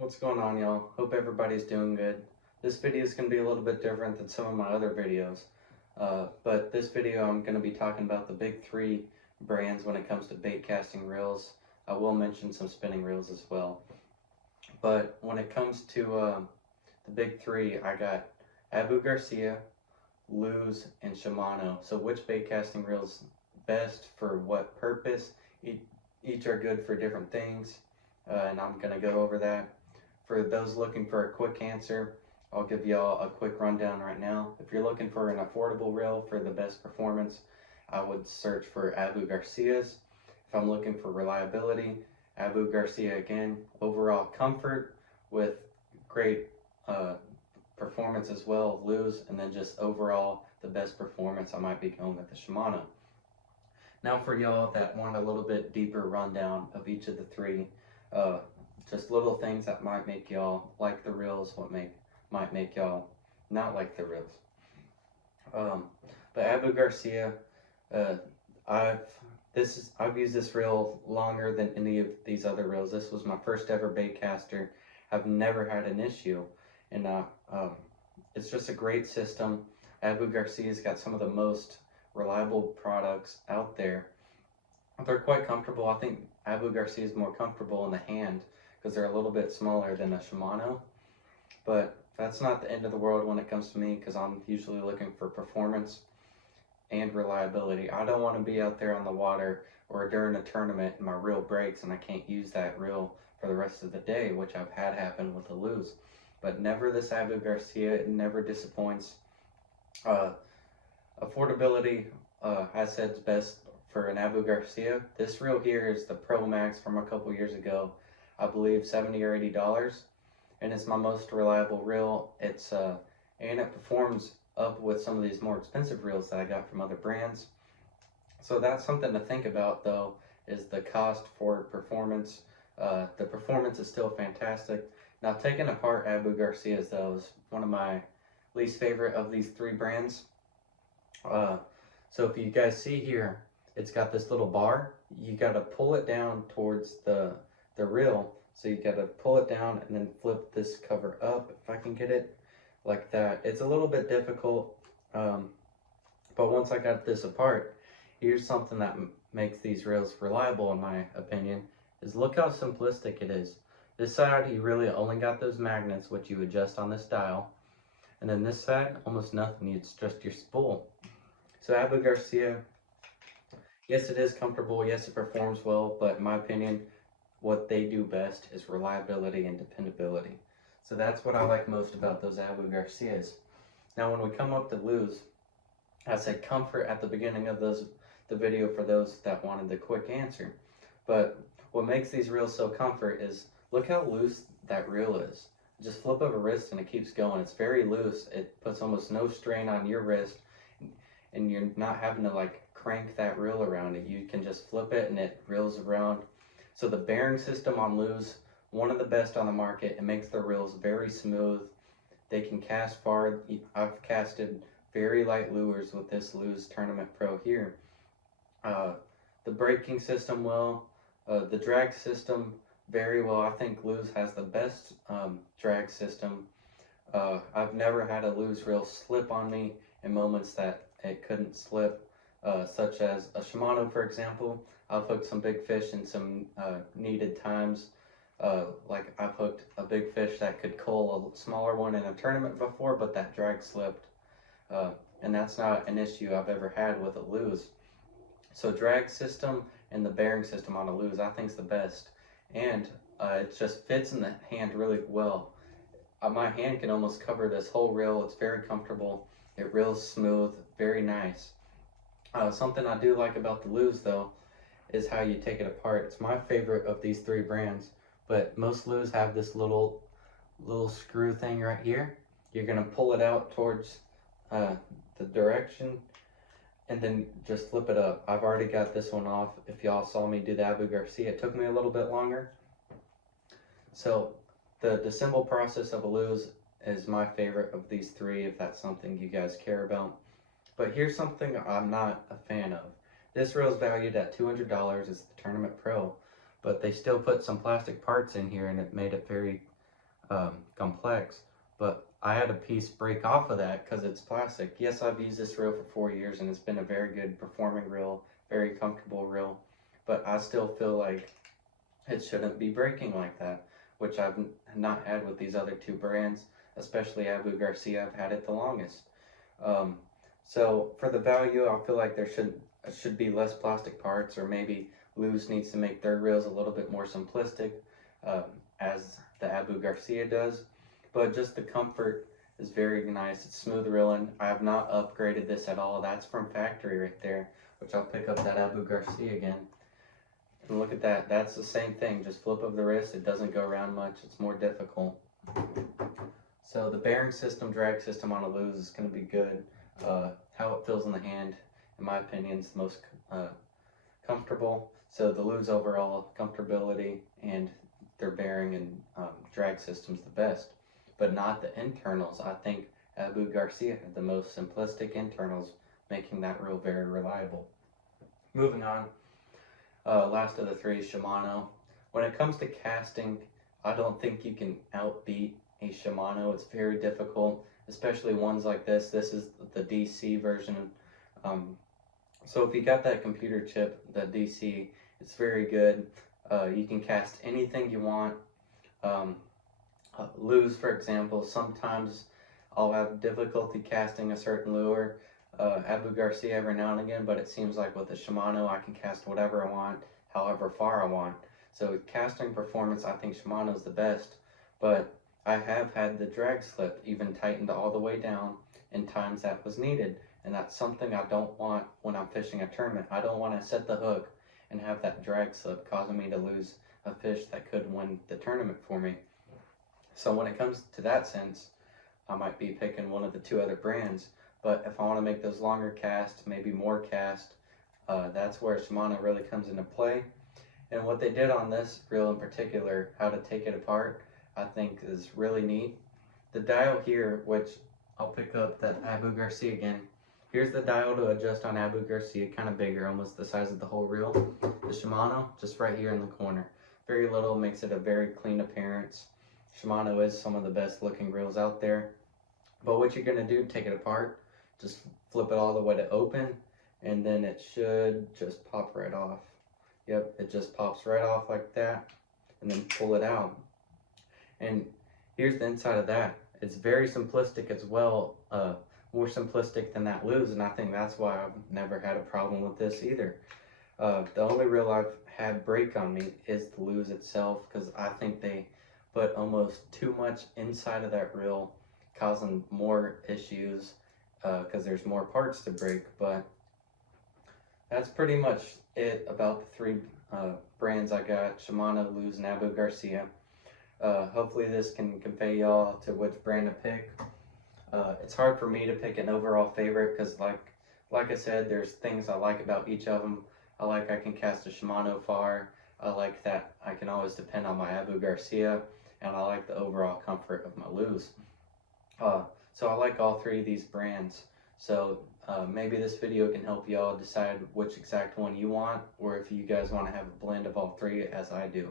What's going on, y'all? Hope everybody's doing good. This video is going to be a little bit different than some of my other videos. But this video I'm going to be talking about the big three brands when it comes to bait casting reels. I will mention some spinning reels as well. But when it comes to the big three, I got Abu Garcia, Lews, and Shimano. So which bait casting reels best for what purpose? Each are good for different things, and I'm going to go over that. For those looking for a quick answer, I'll give y'all a quick rundown right now. If you're looking for an affordable reel for the best performance, I would search for Abu Garcia's. If I'm looking for reliability, Abu Garcia again. Overall comfort with great performance as well, Lews, and then just overall the best performance, I might be going with the Shimano. Now for y'all that want a little bit deeper rundown of each of the three, just little things that might make y'all like the reels, might make y'all not like the reels. But Abu Garcia, uh, I've used this reel longer than any of these other reels. This was my first ever bait caster. I've never had an issue, and it's just a great system. Abu Garcia's got some of the most reliable products out there. They're quite comfortable. I think Abu Garcia is more comfortable in the hand because they're a little bit smaller than a Shimano. But that's not the end of the world when it comes to me, because I'm usually looking for performance and reliability. I don't want to be out there on the water or during a tournament and my reel breaks and I can't use that reel for the rest of the day, which I've had happen with the Lews. But never this Abu Garcia. It never disappoints. Affordability, I said, is best for an Abu Garcia. This reel here is the Pro Max from a couple years ago. I believe $70 or $80, and it's my most reliable reel. And it performs up with some of these more expensive reels that I got from other brands. So that's something to think about, though, is the cost for performance. The performance is still fantastic. Now, taking apart Abu Garcia's, though, is one of my least favorite of these three brands. So if you guys see here, it's got this little bar. You got to pull it down towards the reel. So you got to pull it down and then flip this cover up, if I can get it like that. It's a little bit difficult, but once I got this apart, here's something that makes these reels reliable, in my opinion, is look how simplistic it is. This side, you really only got those magnets, which you adjust on this dial. And then this side, almost nothing. It's just your spool. So Abu Garcia, yes, it is comfortable. Yes, it performs well. But in my opinion, what they do best is reliability and dependability. So that's what I like most about those Abu Garcias. Now, when we come up to Lews, I said comfort at the beginning of the video for those that wanted the quick answer. But what makes these reels so comfort is look how loose that reel is. Just flip of a wrist and it keeps going. It's very loose. It puts almost no strain on your wrist, and you're not having to like crank that reel around it. You can just flip it and it reels around. So the bearing system on Lews, one of the best on the market. It makes the reels very smooth. They can cast far. I've casted very light lures with this Lews Tournament Pro here. The braking system well, the drag system very well. I think Lews has the best drag system. I've never had a Lews reel slip on me in moments that it couldn't slip, such as a Shimano, for example. I've hooked some big fish in some needed times. Like I've hooked a big fish that could cull a smaller one in a tournament before, but that drag slipped. And that's not an issue I've ever had with a Lews. So drag system and the bearing system on a Lews, I think is the best. And it just fits in the hand really well. My hand can almost cover this whole reel. It's very comfortable. It reels smooth, very nice. Something I do like about the Lews, though, is how you take it apart. It's my favorite of these three brands, but most Lews have this little screw thing right here. You're gonna pull it out towards the direction and then just flip it up. I've already got this one off. If y'all saw me do the Abu Garcia, it took me a little bit longer. So the disassemble process of a Lews is my favorite of these three, if that's something you guys care about. But here's something I'm not a fan of. This reel is valued at $200. It's the Tournament Pro, but they still put some plastic parts in here, and it made it very complex, but I had a piece break off of that because it's plastic. Yes, I've used this reel for 4 years and it's been a very good performing reel, very comfortable reel, but I still feel like it shouldn't be breaking like that, which I've not had with these other two brands, especially Abu Garcia. I've had it the longest. Um, so for the value, I feel like there should be less plastic parts, or maybe Lews needs to make their reels a little bit more simplistic, um, as the Abu Garcia does. But just the comfort is very nice. It's smooth reeling. I have not upgraded this at all. That's from factory right there, which I'll pick up that Abu Garcia again. And look at that. That's the same thing. Just flip of the wrist. It doesn't go around much. It's more difficult. So the bearing system, drag system on a Lews is going to be good. How it feels in the hand, in my opinion, is the most comfortable. So the Lews overall comfortability and their bearing and drag system's the best, but not the internals. I think Abu Garcia had the most simplistic internals, making that reel very reliable. Moving on, last of the three, Shimano. When it comes to casting, I don't think you can outbeat a Shimano. It's very difficult, especially ones like this. This is the DC version. So if you got that computer chip, the DC, it's very good. You can cast anything you want. Lews, for example, sometimes I'll have difficulty casting a certain lure. Abu Garcia every now and again, but it seems like with the Shimano, I can cast whatever I want, however far I want. So casting performance, I think Shimano is the best, but I have had the drag slip even tightened all the way down in times that was needed, and that's something I don't want when I'm fishing a tournament. I don't want to set the hook and have that drag slip causing me to lose a fish that could win the tournament for me. So when it comes to that sense, I might be picking one of the two other brands, but if I want to make those longer casts, maybe more cast, that's where Shimano really comes into play. And what they did on this reel in particular, how to take it apart, I think is really neat. The dial here, which I'll pick up that Abu Garcia again. Here's the dial to adjust on Abu Garcia, kind of bigger, almost the size of the whole reel. The Shimano, just right here in the corner. Very little, makes it a very clean appearance. Shimano is some of the best looking reels out there. But what you're gonna do to take it apart, just flip it all the way to open, and then it should just pop right off. Yep, it just pops right off like that, and then pull it out. And here's the inside of that. It's very simplistic as well, more simplistic than that Lews, and I think that's why I've never had a problem with this either. The only reel I've had break on me is the Lews itself, because I think they put almost too much inside of that reel, causing more issues, because there's more parts to break. But that's pretty much it about the three brands I got: Shimano, Lews, and Abu Garcia. Hopefully this can convey y'all to which brand to pick. It's hard for me to pick an overall favorite because like I said, there's things I like about each of them. I can cast a Shimano far. I like that I can always depend on my Abu Garcia, and I like the overall comfort of my Lews. So I like all three of these brands. So maybe this video can help y'all decide which exact one you want, or if you guys want to have a blend of all three as I do.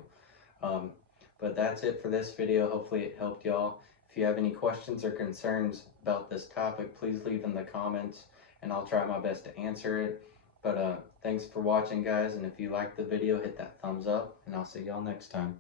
But that's it for this video. Hopefully it helped y'all. If you have any questions or concerns about this topic, please leave in the comments and I'll try my best to answer it. But thanks for watching, guys, and if you liked the video, hit that thumbs up, and I'll see y'all next time.